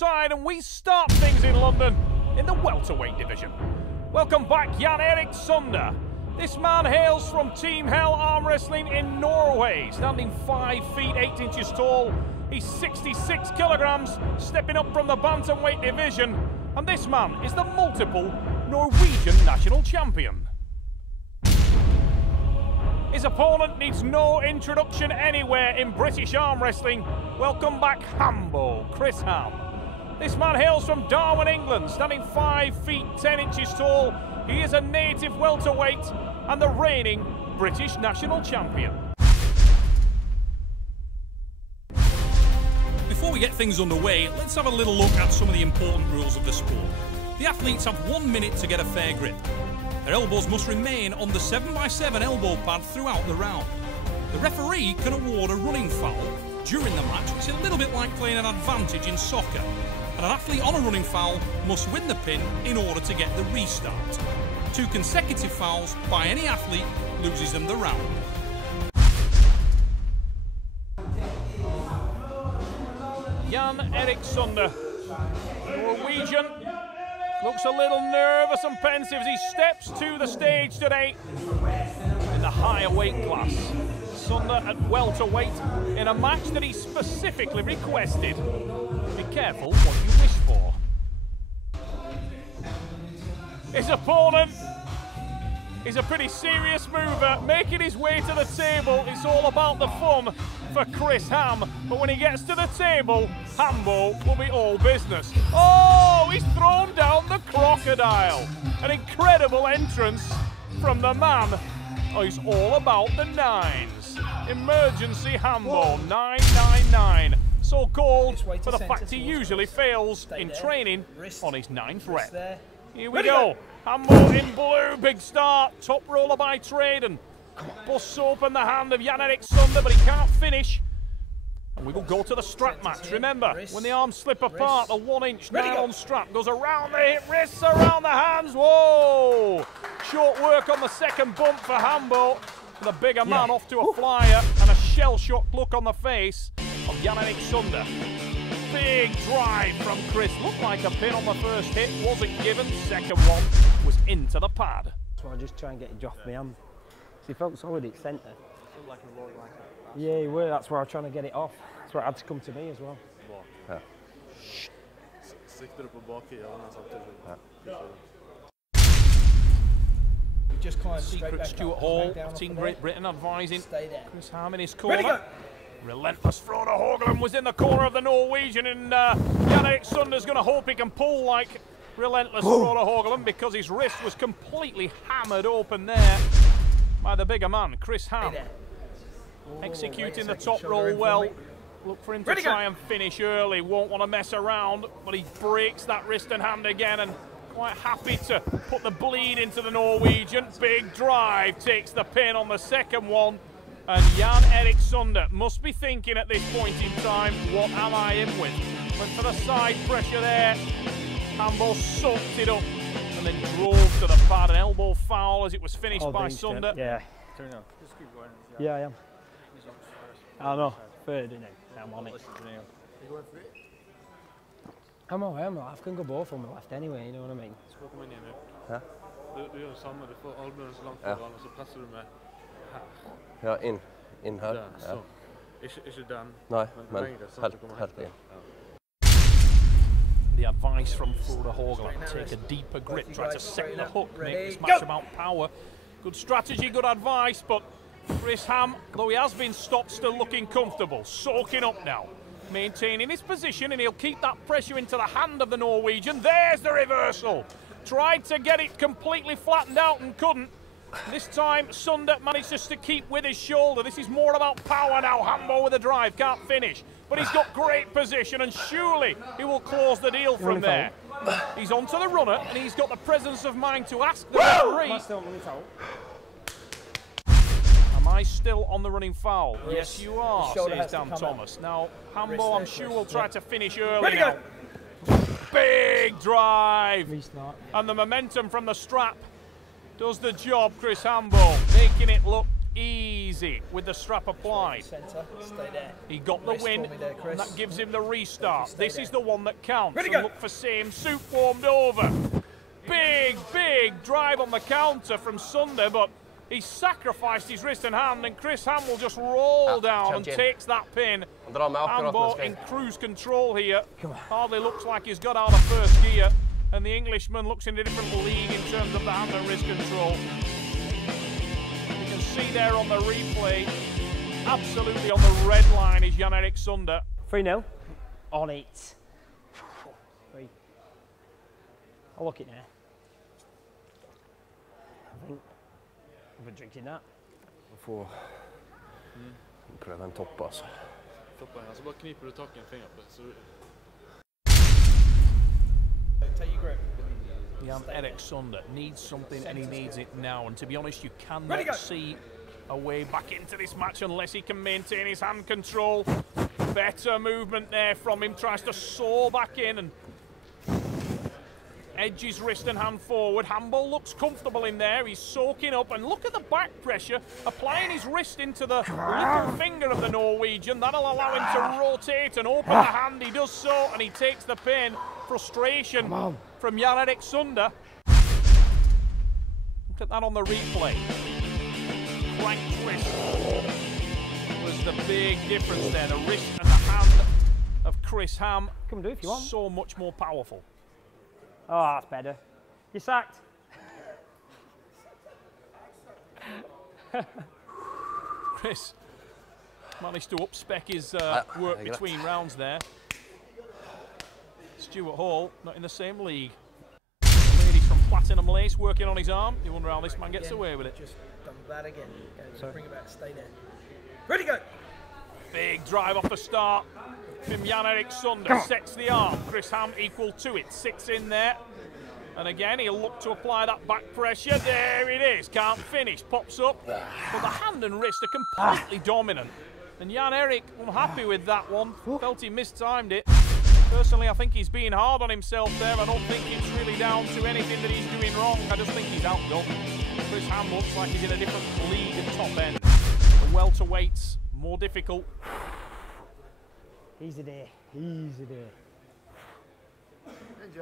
side and we start things in London in the welterweight division. Welcome back, Jan-Erik Sunde. This man hails from Team Hell Armwrestling in Norway, standing 5 feet 8 inches tall. He's 66 kilograms, stepping up from the bantamweight division, and this man is the multiple Norwegian national champion. His opponent needs no introduction anywhere in British arm wrestling. Welcome back, Hambo, Chris Ham. This man hails from Darwin, England, standing 5 feet 10 inches tall. He is a native welterweight and the reigning British national champion. Before we get things underway, let's have a little look at some of the important rules of the sport. The athletes have 1 minute to get a fair grip. Their elbows must remain on the 7x7 elbow pad throughout the round. The referee can award a running foul during the match. It's a little bit like playing an advantage in soccer. And an athlete on a running foul must win the pin in order to get the restart. 2 consecutive fouls by any athlete loses them the round. Jan-Erik Sunde, Norwegian, looks a little nervous and pensive as he steps to the stage today in the higher weight class. Sunde at welterweight in a match that he specifically requested. Be careful what you wish for. His opponent is a pretty serious mover, making his way to the table. It's all about the fun for Chris Ham, but when he gets to the table, Hambo will be all business. Oh, he's thrown down the crocodile. An incredible entrance from the man. Oh, he's all about the nines. Emergency Hambo, 999. So called for the fact he usually fails in training on his 9th rep. Here we go. Hambo in blue, big start. Top roller by trade and busts open the hand of Jan-Erik Sunde, but he can't finish. And we will go to the strap match. Remember, when the arms slip apart, the 1-inch nylon strap goes around the hip, wrists around the hands. Whoa! Short work on the second bump for Hambo. The bigger man off to a flyer and a shell-shocked look on the face of Jan-Erik Sunde. Big drive from Chris. Looked like a pin on the first hit, wasn't given. Second one was into the pad. So I just try and get it off my hand. So he felt solid at centre. Yeah, he were. That's where I was trying to get it off. That's where it had to come to me as well. Ja. Just climbed Secret Stuart Hall, Team Great Britain advising Chris Ham in his corner. Relentless Frode Haugland was in the corner of the Norwegian, and Jan-Erik Sunde's going to hope he can pull like Relentless Frode Haugland because his wrist was completely hammered open there by the bigger man, Chris Ham. Executing the top roll well. Look for him to try and finish early. Won't want to mess around, but he breaks that wrist and hand again, and quite happy to put the bleed into the Norwegian. Big drive, takes the pin on the second one. And Jan-Erik Sunde must be thinking at this point in time, what am I in with? Went for the side pressure there. Hambo soaked it up and then drove to the pad. An elbow foul as it was finished by Sunde. Yeah. Yeah, I am. I know. Third, innit? I'm on it. I'm I can go both on my left anyway, you know what I mean? Ja. Du gör samma, du får albuen så långt föran och så pressar du med här. Ja, in här. Där, Ja. så. Inte den. Nej, men längre, så att du kommer helt in. The advice from Frode Haugland, take a deeper grip, try to set the hook, make this match about power. Good strategy, good advice, but Chris Ham, though he has been stopped, still looking comfortable, soaking up now. Maintaining his position, and he'll keep that pressure into the hand of the Norwegian. There's the reversal. Tried to get it completely flattened out and couldn't. This time, Sunde managed just to keep with his shoulder. This is more about power now. Hambo with a drive, can't finish. But he's got great position, and surely he will close the deal from there. He's onto the runner, and he's got the presence of mind to ask the referee. Am I still on the running foul? Yes, you are, says Dan Thomas. Now, Hambo, I'm sure, will try to finish early now. Big drive. And the momentum from the strap does the job, Chris Hambo, making it look easy with the strap applied. Centre, stay there. He got the Rest win, for me there, Chris. and that gives him the restart. Stay This there. is the one that counts. Ready, And go. look for same soup warmed over. Big drive on the counter from Sunde, but he sacrificed his wrist and hand, and Chris Ham will just roll down and takes that pin. Dra mig akkurat Hambo nu, in ska cruise control here. Hardly looks like he's got out of first gear, and the Englishman looks in a different league in terms of the hand and wrist control. You can see there on the replay, absolutely on the red line is Jan-Erik Sunde. 3-0. On it. 3. I'll look it now. I think I've been drinking that. Får pröva en topp alltså. Toppen, alltså bara kniper du tak i en finger på så Take your grip. Jan-Erik Sunde needs something and he needs it now, and to be honest you cannot see a way back into this match unless he can maintain his hand control. Better movement there from him, tries to saw back in and edge his wrist and hand forward. Hambo looks comfortable in there, he's soaking up, and look at the back pressure, applying his wrist into the little finger of the Norwegian. That'll allow him to rotate and open the hand. He does so, and he takes the pin. Frustration from Jan-Erik Sunde. Look at that on the replay. Crank twist was the big difference there. The wrist and the hand of Chris Ham. Come and do it if you want. So much more powerful. Oh, that's better. You're sacked. Chris managed to up-spec his work between rounds there. Stuart Hall, not in the same league. The ladies from Platinum Lace working on his arm. You wonder how this man gets away with it. Just done that again. Okay, bring it back, stay there. Ready, go! Big drive off the start from Jan-Erik Sunde. Sets the arm. Chris Ham equal to it. Sits in there. And again, he'll look to apply that back pressure. There it is. Can't finish. Pops up. But the hand and wrist are completely dominant. And Jan-Erik, unhappy with that one. Felt he mistimed it. Personally, I think he's being hard on himself there. I don't think it's really down to anything that he's doing wrong. I just think he's outdone. Chris Ham looks like he's in a different league at top end. The welterweights, more difficult. Easy there. Easy there.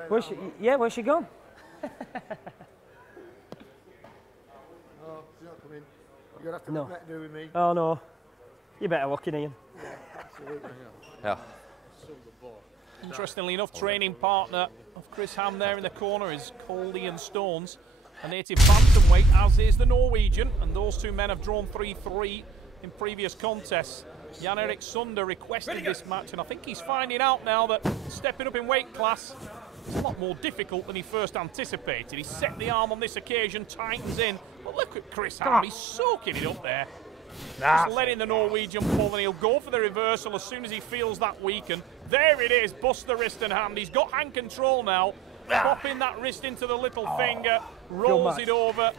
Where's she, yeah, where's she gone? No, she's not coming. You're going to have to No. let do with me. Oh no. You better look in, Ian. Ja. Interestingly enough, training partner of Chris Ham there in the corner is called Ian Stones, a native bantamweight, as is the Norwegian, and those two men have drawn 3-3 in previous contests. Jan-Erik Sunde requested this match, and I think he's finding out now that stepping up in weight class is a lot more difficult than he first anticipated. He set the arm on this occasion, tightens in, but look at Chris Ham, he's soaking it up there. Just letting the Norwegian pull, and he'll go for the reversal as soon as he feels that weaken. There it is, bust the wrist and hand. He's got hand control now. Popping that wrist into the little finger, rolls it over,